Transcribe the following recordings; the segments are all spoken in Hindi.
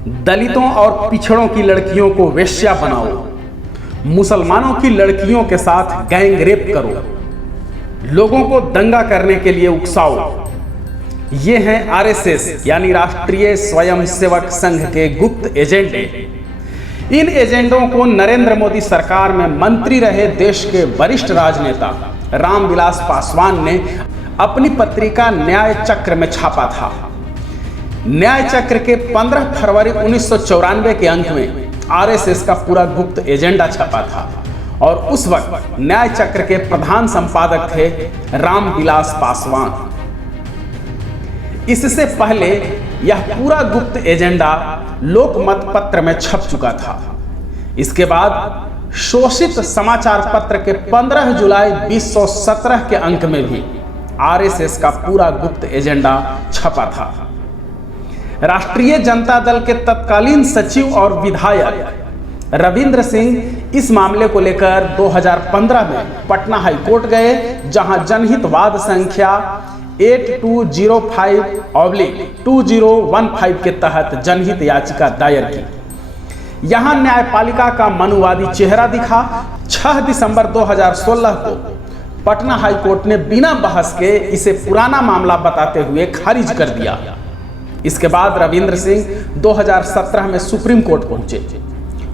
दलितों और पिछड़ों की लड़कियों को वेश्या बनाओ, मुसलमानों की लड़कियों के साथ गैंग रेप करो, लोगों को दंगा करने के लिए उकसाओ। ये हैं आरएसएस यानी राष्ट्रीय स्वयंसेवक संघ के गुप्त एजेंडे। इन एजेंडों को नरेंद्र मोदी सरकार में मंत्री रहे देश के वरिष्ठ राजनेता रामविलास पासवान ने अपनी पत्रिका न्याय चक्र में छापा था। न्याय चक्र के 15 फरवरी 1994 के अंक में आरएसएस का पूरा गुप्त एजेंडा छपा था और उस वक्त न्याय चक्र के प्रधान संपादक थे रामविलास पासवान। इससे पहले यह पूरा गुप्त एजेंडा लोकमत पत्र में छप चुका था। इसके बाद शोषित समाचार पत्र के 15 जुलाई 2017 के अंक में भी आरएसएस का पूरा गुप्त एजेंडा छपा था। राष्ट्रीय जनता दल के तत्कालीन सचिव और विधायक रविंद्र सिंह इस मामले को लेकर 2015 में पटना हाई कोर्ट गए, जहां जनहितवाद संख्या 8205/2015 के तहत जनहित याचिका दायर की। यहां न्यायपालिका का मनुवादी चेहरा दिखा। 6 दिसंबर 2016 को पटना हाई कोर्ट ने बिना बहस के इसे पुराना मामला बताते हुए खारिज कर दिया। इसके बाद रविंद्र सिंह 2017 में सुप्रीम कोर्ट पहुंचे।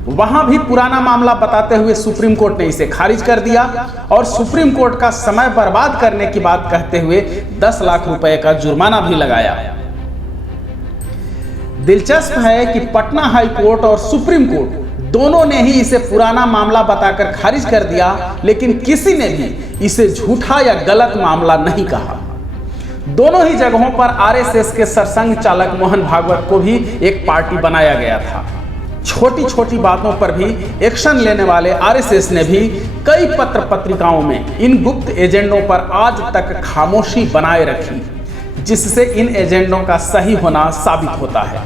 वहां भी पुराना मामला बताते हुए सुप्रीम कोर्ट ने इसे खारिज कर दिया और सुप्रीम कोर्ट का समय बर्बाद करने की बात कहते हुए 10 लाख रुपए का जुर्माना भी लगाया। दिलचस्प है कि पटना हाई कोर्ट और सुप्रीम कोर्ट दोनों ने ही इसे पुराना मामला बताकर खारिज कर दिया, लेकिन किसी ने भी इसे झूठा या गलत मामला नहीं कहा। दोनों ही जगहों पर आरएसएस के सरसंघ चालक मोहन भागवत को भी एक पार्टी बनाया गया था। छोटी छोटी बातों पर भी एक्शन लेने वाले आरएसएस ने भी कई पत्र पत्रिकाओं में इन गुप्त एजेंडों पर आज तक खामोशी बनाए रखी, जिससे इन एजेंडों का सही होना साबित होता है।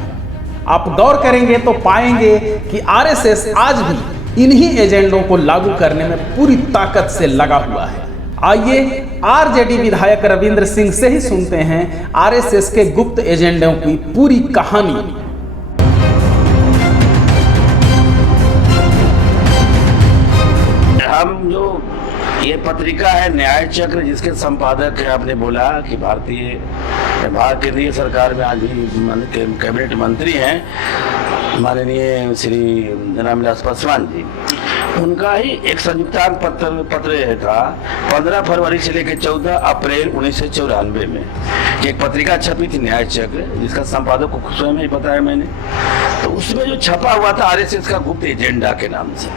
आप गौर करेंगे तो पाएंगे कि आरएसएस आज भी इन्हीं एजेंडों को लागू करने में पूरी ताकत से लगा हुआ है। आइए आरजेडी विधायक रविंद्र सिंह से ही सुनते हैं आरएसएस के गुप्त एजेंडों की पूरी कहानी। हम जो ये पत्रिका है न्याय चक्र, जिसके संपादक है, आपने बोला कि केंद्रीय सरकार में आज भी कैबिनेट मंत्री हैं माननीय श्री रामविलास पासवान जी, उनका ही एक संयुक्तांक पत्र था 15 फरवरी से लेकर 14 अप्रैल 1994 में एक पत्रिका छपी थी न्याय चक्र, जिसका संपादक को स्वयं ही बताया मैंने। तो उसमें जो छपा हुआ था आरएसएस का गुप्त एजेंडा के नाम से,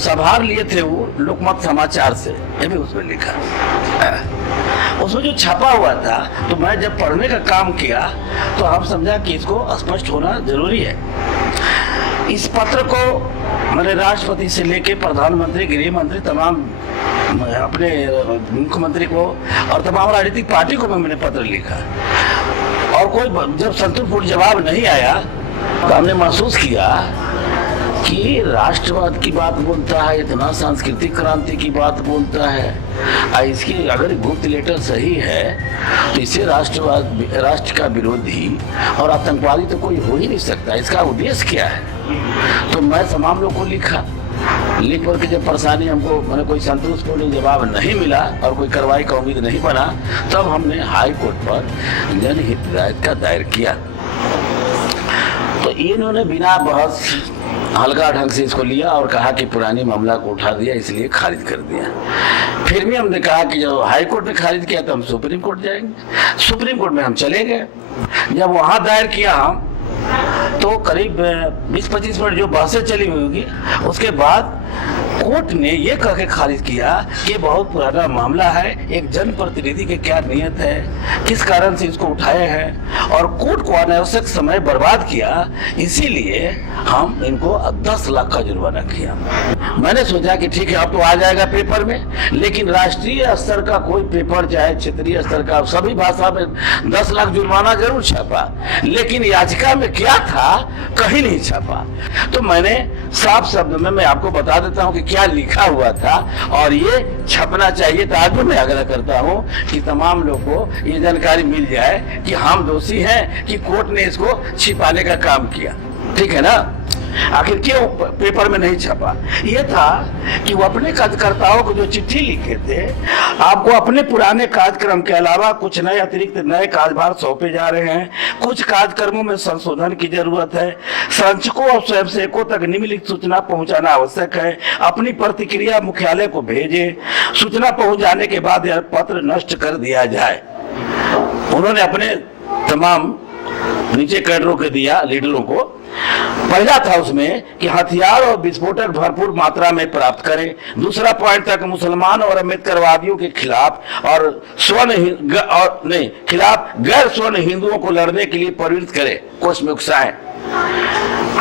सभार लिए थे वो लोकमत समाचार से, ये भी उसमें लिखा। उसमें जो छपा हुआ था, तो मैं जब पढ़ने का काम किया तो हम समझा कि इसको स्पष्ट होना जरूरी है। इस पत्र को मैंने राष्ट्रपति से लेके प्रधानमंत्री, गृह मंत्री, तमाम अपने मुख्यमंत्री को और तमाम राजनीतिक पार्टी को मैंने पत्र लिखा और कोई जब संतुष्टपूर्ण जवाब नहीं आया तो हमने महसूस किया कि राष्ट्रवाद की बात बोलता है, इतना सांस्कृतिक क्रांति की बात बोलता है, इसकी अगर गुप्त लेटर सही है तो इसे राष्ट्र का विरोधी और आतंकवादी तो कोई हो ही नहीं सकता। इसका उद्देश्य क्या है? तो मैं तमाम लोगों को लिख कर के जब परेशानी हमको मैंने कोई संतोषपूर्ण जवाब नहीं मिला और कोई कार्रवाई का उम्मीद नहीं बना, तब हमने हाई कोर्ट पर जनहित याचिका दायर किया। तो इन्होंने बिना बहस हल्का ढंग से इसको लिया और कहा कि पुरानी मामला को उठा दिया, इसलिए खारिज कर दिया। फिर भी हमने कहा कि जब हाई कोर्ट ने खारिज किया तो हम सुप्रीम कोर्ट जाएंगे। सुप्रीम कोर्ट में हम चले गए। जब वहां दायर किया हम, तो करीब 20-25 मिनट जो बहसें चली हुई होगी, उसके बाद कोर्ट ने यह कह के खारिज किया कि बहुत पुराना मामला है, एक जनप्रतिनिधि की क्या नियत है, किस कारण से इसको उठाए हैं और कोर्ट को अनावश्यक समय बर्बाद किया, इसीलिए हम इनको 10 लाख का जुर्माना किया। मैंने सोचा कि ठीक है अब तो आ जाएगा पेपर में, लेकिन राष्ट्रीय स्तर का कोई पेपर चाहे क्षेत्रीय स्तर का, सभी भाषा में 10 लाख जुर्माना जरूर छपा, लेकिन याचिका में क्या था कहीं नहीं छपा। तो मैंने साफ शब्द में मैं आपको बता देता हूं कि क्या लिखा हुआ था और ये छपना चाहिए। तो आज भी मैं आग्रह करता हूं कि तमाम लोग को ये जानकारी मिल जाए कि हम दोषी हैं कि कोर्ट ने इसको छिपाने का काम किया। ठीक है ना, आखिर क्यों पेपर में नहीं छपा? ये था कि वो अपने कार्यकर्ताओं को जो चिट्ठी लिखे थे, आपको अपने पुराने कार्यक्रम के अलावा कुछ नए अतिरिक्त नए कार्यभार सौंपे जा रहे हैं, कुछ कार्यक्रमों में संशोधन की जरूरत है, संचालकों और स्वयंसेवकों तक निम्नलिखित सूचना पहुंचाना आवश्यक है, अपनी प्रतिक्रिया मुख्यालय को भेजें, सूचना पहुंच जाने के बाद यह पत्र नष्ट कर दिया जाए। उन्होंने अपने तमाम नीचे कैडरों के दिया, लीडरों को। पहला था उसमें कि हथियार और विस्फोटक भरपूर मात्रा में प्राप्त करें। दूसरा पॉइंट था कि मुसलमान और अम्बेडकरवादियों के खिलाफ खिलाफ गैर स्वर्ण हिंदुओं को लड़ने के लिए प्रवृत्त करें, कोष में उकसाएं।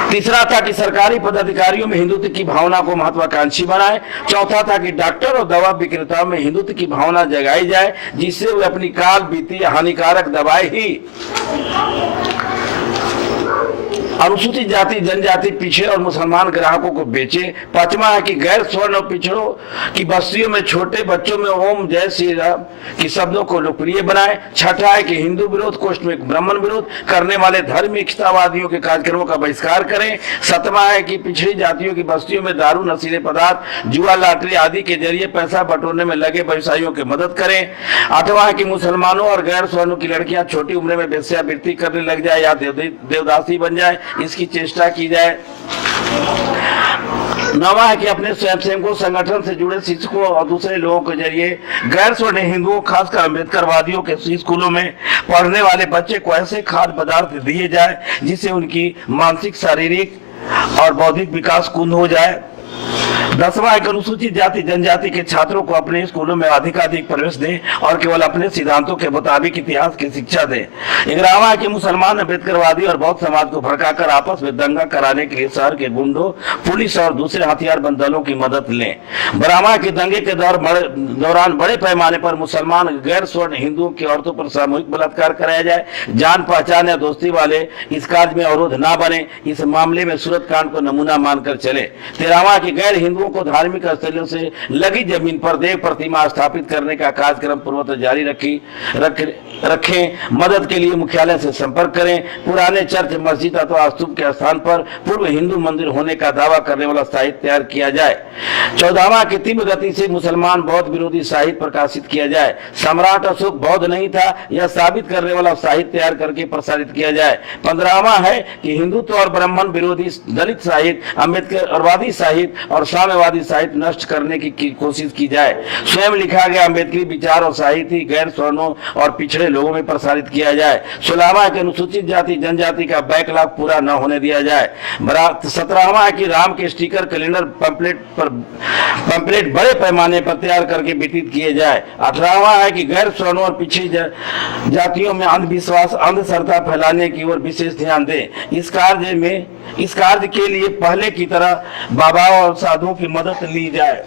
तीसरा था कि सरकारी पदाधिकारियों में हिंदुत्व की भावना को महत्वाकांक्षी बनाएं। चौथा था कि डॉक्टर और दवा विक्रेताओं में हिंदुत्व की भावना जगाई जाए, जिससे वे अपनी काल बीती हानिकारक दवाएं ही अनुसूचित जाति, जनजाति, पिछड़े और मुसलमान ग्राहकों को बेचे। पांचवा है कि गैर स्वर्ण और पिछड़ों की बस्तियों में छोटे बच्चों में ओम जय श्री राम की शब्दों को लोकप्रिय बनाए। छठा है कि हिंदू विरोध, कोष्ठ में ब्राह्मण विरोध करने वाले धर्मनिष्ठतावादियों के कार्यक्रमों का बहिष्कार करें। सातवां है कि पिछड़ी जातियों की बस्तियों में दारू, नशीले पदार्थ, जुआ, लॉटरी आदि के जरिए पैसा बटोरने में लगे व्यवसायियों की मदद करें। आठवां है कि मुसलमानों और गैर स्वर्ण की लड़कियां छोटी उम्र में वेश्यावृत्ति करने लग जाए या देवदासी बन जाए, इसकी चेष्टा की जाए। नवा है कि अपने स्वयंसेवकों, संगठन से जुड़े शिक्षकों और दूसरे लोगों के जरिए गैर स्वर्ण हिंदुओं, खासकर अम्बेडकरवादियों के स्कूलों में पढ़ने वाले बच्चे को ऐसे खाद्य पदार्थ दिए जाए जिससे उनकी मानसिक, शारीरिक और बौद्धिक विकास कुंद हो जाए। 10वां है कि अनुसूचित जाति, जनजाति के छात्रों को अपने स्कूलों में अधिकाधिक प्रवेश दें और केवल अपने सिद्धांतों के मुताबिक इतिहास की शिक्षा दें। 11वां है कि मुसलमान, अम्बेडकरवादी और बौद्ध समाज को भड़काकर आपस में दंगा कराने के लिए शहर के गुंडों, पुलिस और दूसरे हथियारबंद दलों की मदद लें। 12वां है कि दंगे के दौरान बड़े पैमाने पर मुसलमान, गैर स्वर्ण हिंदुओं की औरतों पर सामूहिक बलात्कार कराया जाए। जान पहचान या दोस्ती वाले इस कार्य में अवरोध न बने, इस मामले में सूरत कांड को नमूना मानकर चले। 13वां कि गैर हिंदुओं को धार्मिक स्थलों से लगी जमीन पर देव प्रतिमा स्थापित करने का कार्यक्रम पूर्वतः जारी रखें। मदद के लिए मुख्यालय से संपर्क करें। पुराने चर्च, मस्जिद अथवा स्तूप के स्थान पर पूर्व हिंदू मंदिर होने का दावा करने वाला साहित्य तैयार किया जाए। 14वां कि तीव्र गति से मुसलमान बौद्ध विरोधी साहित्य प्रकाशित किया जाए। सम्राट अशोक बौद्ध नहीं था, यह साबित करने वाला साहित्य तैयार करके प्रसारित किया जाए। 15वां है कि हिंदुत्व और ब्राह्मण विरोधी दलित साहित्य, अम्बेडकरवादी साहित्य और साम्यवादी साहित्य नष्ट करने की कोशिश की जाए। स्वयं लिखा गया अम्बेडकरी विचार और साहित्य गैर सवर्णों और पिछड़े लोगों में प्रसारित किया जाए। 16वां कि अनुसूचित जाति, जनजाति का बैकलॉग पूरा न होने दिया जाए। 17वां है कि राम के स्टिकर, कैलेंडर, पंपलेट बड़े पैमाने पर तैयार करके वितरित किए जाए। 18वां है कि गैर सवर्णों और पिछड़ी जातियों में अंधविश्वास, अंधश्रद्धा फैलाने की ओर विशेष ध्यान दें। इस कार्य के लिए पहले की तरह बाबाओं और साधुओं की मदद ली जाए।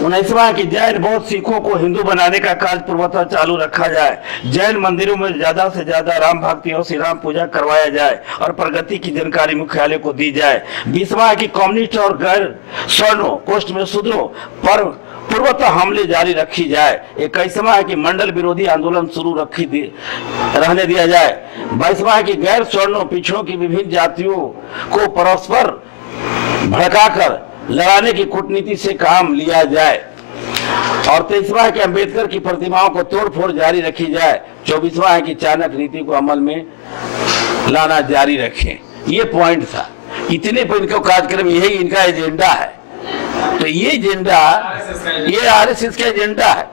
19वां कि जैन, बौद्ध, सिखों को हिंदू बनाने का कार्य पूर्वतः चालू रखा जाए। जैन मंदिरों में ज्यादा से ज्यादा राम भक्ति और श्री राम पूजा करवाया जाए और प्रगति की जानकारी मुख्यालय को दी जाए। 20वां कि कम्युनिस्ट और गैर स्वर्णों, कोष्ठ में शूद्रों पर पूर्वतः हमले जारी रखी जाए। 21वां है कि मंडल विरोधी आंदोलन शुरू रहने दिया जाए। 22वां है कि गैर स्वर्णों, पिछड़ों की विभिन्न जातियों को परस्पर भड़काकर लड़ाने की कूटनीति से काम लिया जाए। और 23वां है कि अम्बेडकर की प्रतिमाओं को तोड़फोड़ जारी रखी जाए। 24वां है कि चाणक्य नीति को अमल में लाना जारी रखें। ये पॉइंट था। इतने पर इनका कार्यक्रम, यही इनका एजेंडा है। तो ये एजेंडा, ये आरएसएस का एजेंडा है।